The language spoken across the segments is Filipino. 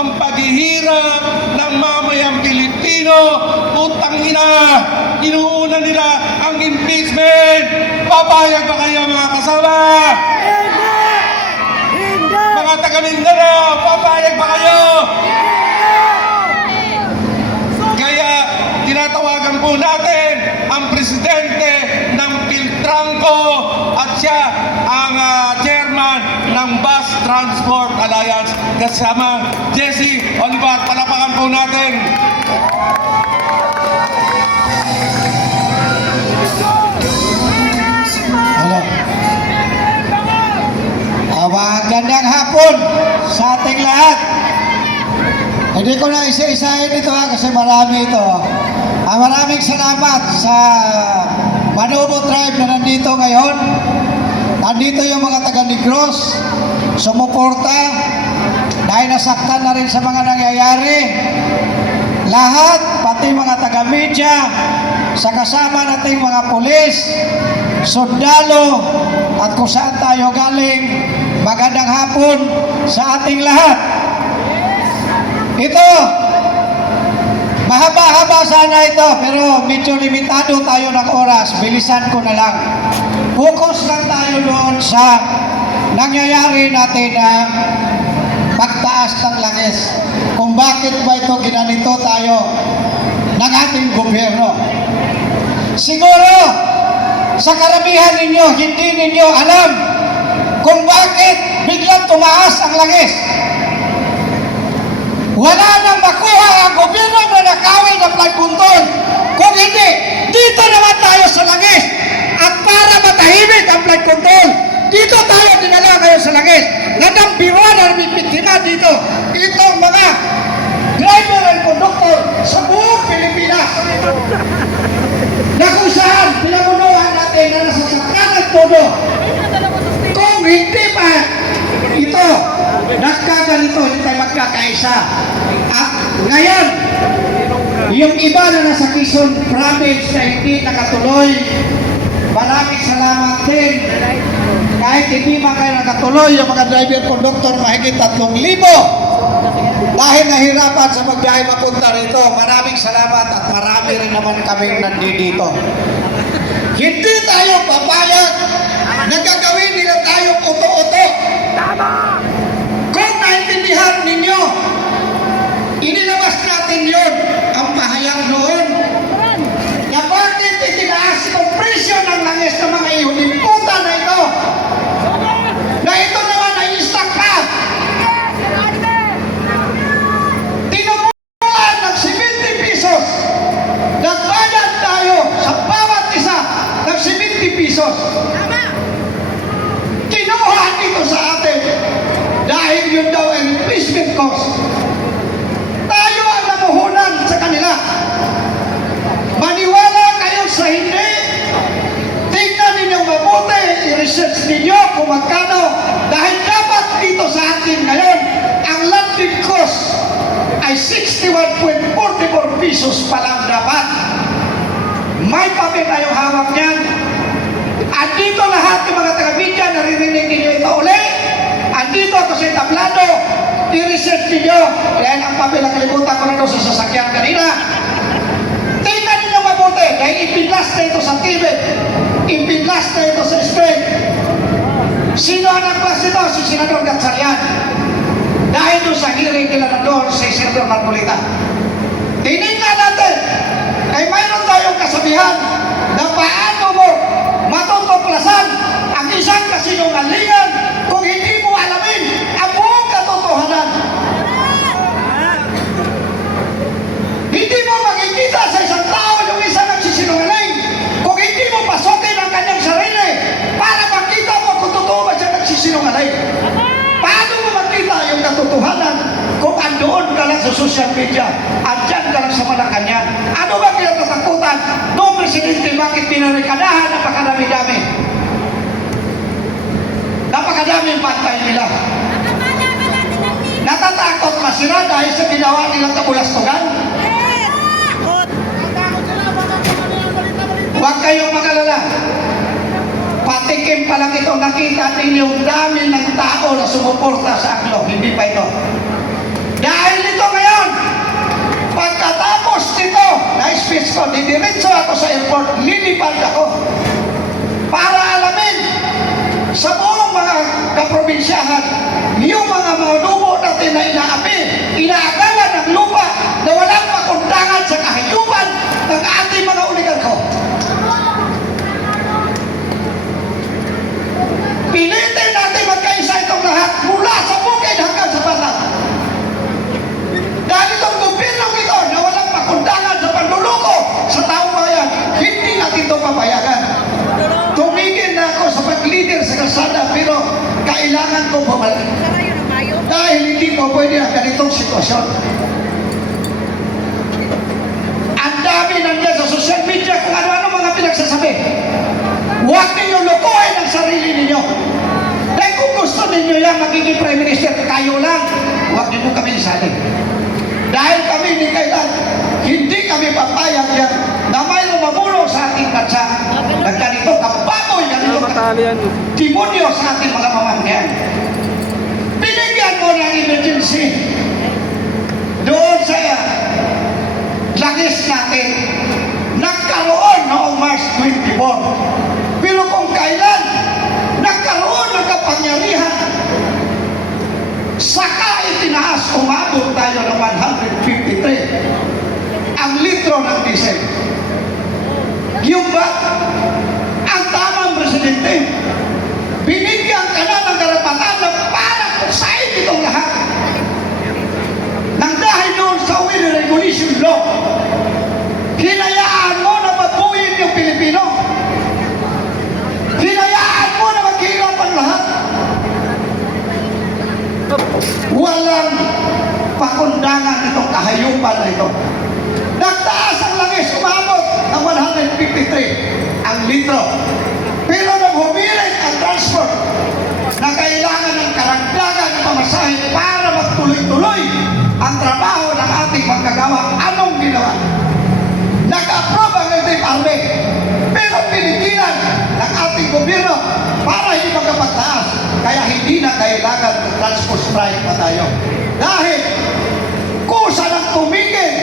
ang paghihirap ng mamayang Pilipino. Utang ina, inuuna nila ang impeachment. Papayag ba kayo mga kasama? Mga taga Mindanao, papayag ba kayo? Kaya tinatawagan po natin ang presidente ng Piltrangco at siya ang chairman ng Bus Transport Alliance kasama Jesse Olivar. Palapakan po natin. Magandang hapon sa ating lahat. Hindi ko na isa-isahin ito kasi marami ito. Maraming salamat sa Manobo Tribe na nandito ngayon. Nandito yung mga taga-Negros, sumuporta, dahil nasaktan na rin sa mga nangyayari. Lahat, pati mga taga-media, sa kasama nating mga pulis, sundalo, at kung saan tayo galing, magandang hapon sa ating lahat. Ito, mahaba-haba sana ito, pero medyo limitado tayo ng oras. Bilisan ko na lang. Focus lang tayo doon sa nangyayari natin na pagtaas ng langis. Kung bakit ba ito ginanito tayo ng ating gobyerno. Siguro, sa karamihan ninyo, hindi ninyo alam kung bakit biglang tumaas ang langis. Wala nang makuha ang gobyerno na nakawin ng flood control. Kung hindi, dito naman tayo sa langis. At para matahimik ang flood control, dito tayo dinala ngayon sa langis. Nadambiwan ang biktima dito. Itong mga driver and conductor sa buong Pilipinas. Na kung saan pinamunuhan natin na nasasakyan ng todo. Kung hindi pa ito, nagkaganito, hindi tayo magkakaisa. At ngayon, yung iba na nasa Quezon Province na hindi nakatuloy, maraming salamat din. Kahit hindi man kayo nakatuloy, yung mga driver conductor mahigit 3,000 dahil nahirapan sa magbiyahe mapunta rito. Maraming salamat at marami rin naman kaming nandito. Hindi tayo papayag na gagawin nila tayong uto-uto. Kung naintindihan ninyo, inilabas natin yun, ang pahayag noon, na bakit itinaas itong presyo ng langis ng mga ihulimputan na ito, na ito naman ay stock pa. Tinubuan ng 70 pesos, nagbayad tayo sa bawat isa ng 70 pesos. Kinuha dito sa atin dahil yun daw ang replacement cost. Tayo ang namuhunan sa kanila. Maniwala kayo sa hindi. Tingnan ninyong mabuti, i-research ninyo kung magkano. Dahil dapat dito sa atin ngayon, ang landing cost ay 61.44 pesos pa lang dapat. May papel tayong hawak niyan. Andito lahat yung mga taga-media, naririnig ninyo ito uli. Andito ako sa entablado, i-research ninyo. Dahil ang papel na kalimutan ko na doon sa sasakyan kanina. Tingnan ninyo mabuti, dahil ipinlas na ito sa TV, ipinlas na ito sa screen. Sino ang nagplas ito? Si Senador Gatchalian. Dahil doon sa hearing nila na doon si Senador Marcolita. Tinignan natin, ay mayroon tayong kasabihan na paano mo matutuklasan ang isang kasinungalingan kung hindi mo alamin ang buong katotohanan. Hindi mo makikita sa isang tao yung isang nagsisinungaling kung hindi mo pasukin ang kanyang sarili para makita mo kung totoo ba siya nagsisinungaling. Paano mo makita yung katotohanan kung andoon ka lang sa social media, andyan ka lang sa Malacanang? Ano ba kinatatakutan noong presidente? Bakit pinarikadahan? Napakadami-dami. Napakadami ang pantay nila. Natatakot ba sila dahil sa ginawa nilang kabulastugan? Huwag kayong magalala. Patikim pa lang ito, nakita ninyo dami ng tao na sumuporta sa Aklo. Hindi pa ito. Dahil pagka-alis ko, didiretso ako sa airport, lilipad ako. Para alamin sa buong mga kaprobinsyahan, yung mga manubo natin na inaapi, inaagawan ng lupa na walang pakundangan sa kahayupan ng ating mga oligarko. Pilitin natin magkaisa itong lahat mula sa bukid hanggang sa batas. Dahil itong gobyernong ito na walang pakundangan sa panluloko sa taong bayan, hindi natin ito papayagan. Tumigil na ako sa pag-leader sa kalsada pero kailangan ko bumalik. Dahil hindi po pwede ang ganitong sitwasyon. Ang dami nandiyan sa social media kung ano-ano mga pinagsasabi. Huwag ninyo lokohin ang sarili ninyo. Dahil kung gusto ninyo yan magiging Prime Minister, kayo lang, huwag ninyo kami isali. Dahil kami ni kailan, hindi kami papayag yan na may lumamulo sa ating bansa ng ganito kababoy, ganito demonyo sa ating mga mamamayan. Binigyan mo ng emergency doon sa langis natin. Nagkaroon noong March 24. Pero kung kailan nagkaroon ng kapangyarihan, saka itinaas, umabot tayo ng 153 ang litro ng diesel. Yung ba ang tamang presidente, binigyan ka na ng karapatan na parang kusain itong lahat. Nang dahil doon sa will regulation law, hinayaan mo na mabuhin yung Pilipino. Hinayaan mo na maghirap ang lahat. Walang pakundangan itong kahayupan na ito. Nagtaas ang langis, umabot ng 153 ang litro. Pero nang humirit ang transport na kailangan ng karagdagan ng pamasahe para magtuloy-tuloy ang trabaho ng ating manggagawa, anong ginawa? Nag-approve ang Reserve Army. Pero pinigilan ng ating gobyerno para hindi magkapagtaas. Kaya hindi na kailangan ng transport strike pa tayo. Dahil kusa ng tumigil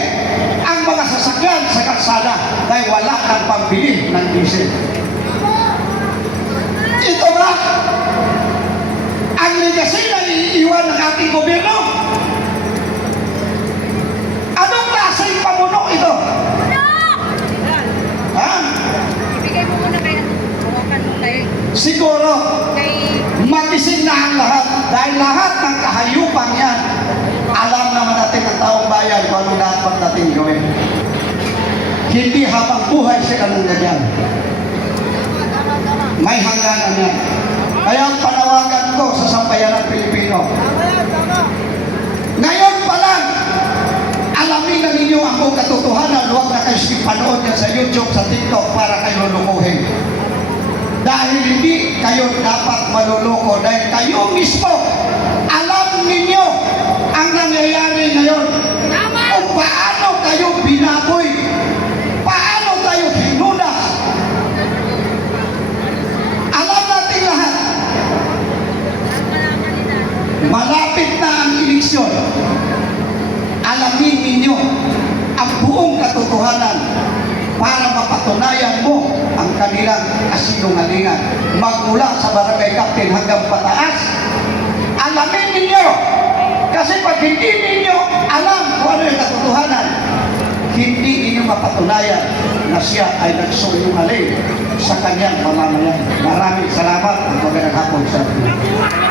ang mga sasakyan sa kalsada dahil wala kang pambili ng diesel. Ito ba ang legacy na iiwan ng ating gobyerno? Anong klaseng pamuno ito? Ha? Ibigay mo muna kay hawakan mo kay Siguro magising na ang lahat dahil lahat ng kahayupan yan, alam naman natin ang taong bayan kung anong dapat natin gawin. Hindi habang buhay sila ng ganyan. May hangganan yan. Kaya ang panawagan ko sa sambayan ng Pilipino, ngayon pa lang, alamin na ninyo ang buong katotohanan. Huwag na kayo panood yan sa YouTube, sa TikTok para kayo lulukuhin. Dahil hindi kayo dapat maluloko. Dahil kayo mismo, alam ninyo ang nangyayari ngayon. Kung paano kayo binaboy, paano tayo hinunas. Alam natin lahat. Malapit na ang eleksyon. Alamin ninyo ang buong katotohanan para mapatunayan mo ang kanilang kasinungalingan. Magmula sa barangay captain hanggang pataas, alamin ninyo. Kasi pag hindi ninyo alam kung ano yung katotohanan, hindi ninyo mapatunayan na siya ay nagsunungaling sa kanyang mamamayan. Maraming salamat. Ang magandang hapon sa atin.